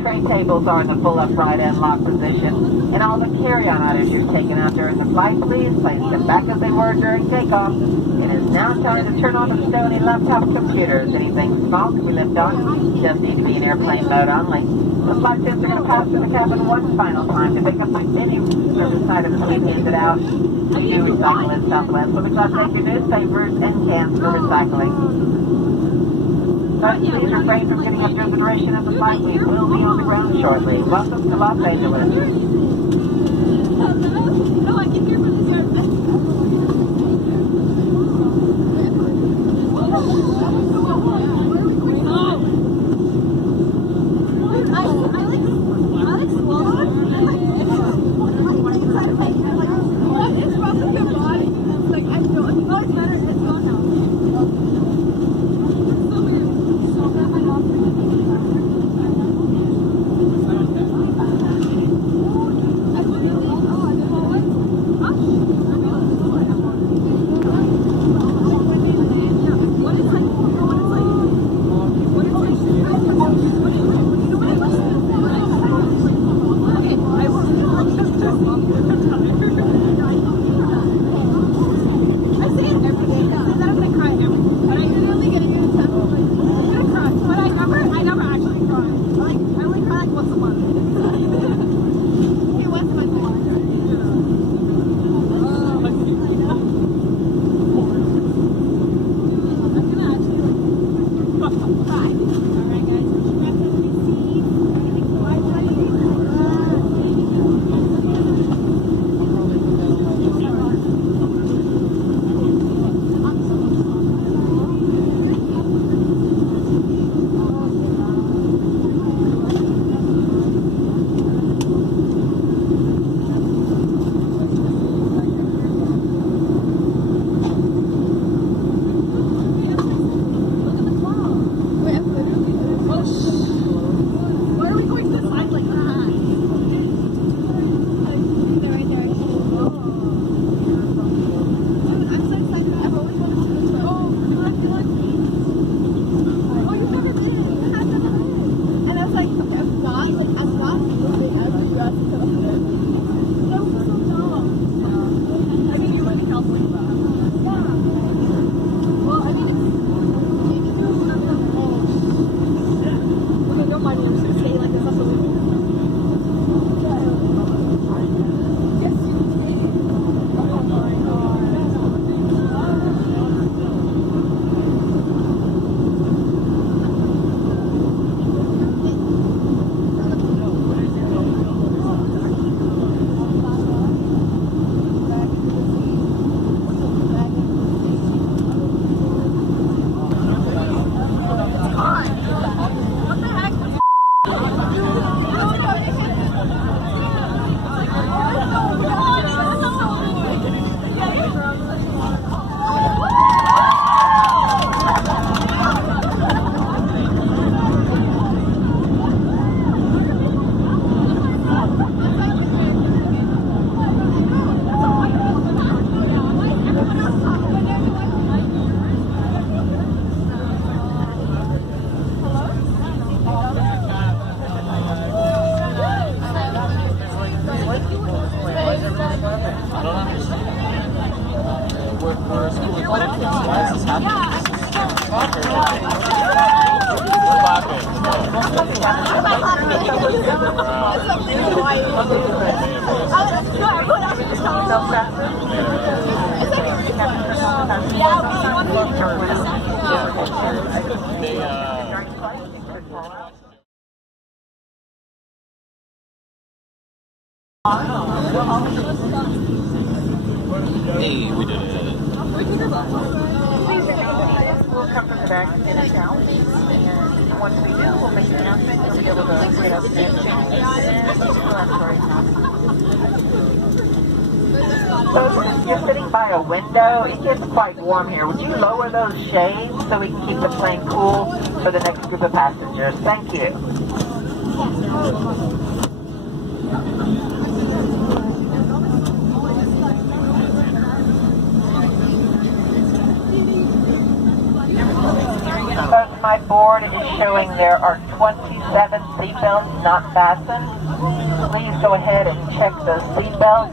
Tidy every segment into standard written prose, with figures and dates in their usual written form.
Tray tables are in the full upright and lock position, and all the carry-on items you've taken out during the flight, please place them back as they were during takeoff. It is now time to turn on the Stony laptop computers. Anything small can be left on, just need to be in airplane mode only. The flight attendants are going to pass through the cabin one final time to pick up any service items we needed out. We do recycle at Southwest, so we'd love to take your newspapers and cans for recycling. But please refrain from getting up during the duration of the flight. We will be on the ground shortly. Welcome to Los Angeles. No, I can hear from the service. Hey, we did it. We'll come from the back in and out. And once we do, we'll make an announcement. You'll be able to get up and change and So since you're sitting by a window, it gets quite warm here. Would you lower those shades so we can keep the plane cool for the next group of passengers? Thank you. My board is showing there are 27 seatbelts not fastened. Please go ahead and check those seatbelts.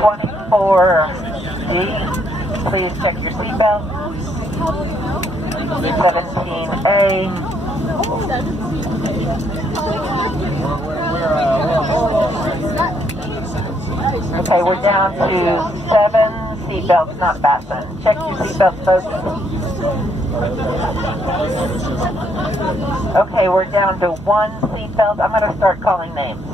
24D, please check your seatbelt. 17A. Okay, we're down to 7 seatbelts not fastened. Check your seatbelts, folks. Okay, we're down to 1 seatbelt. I'm going to start calling names.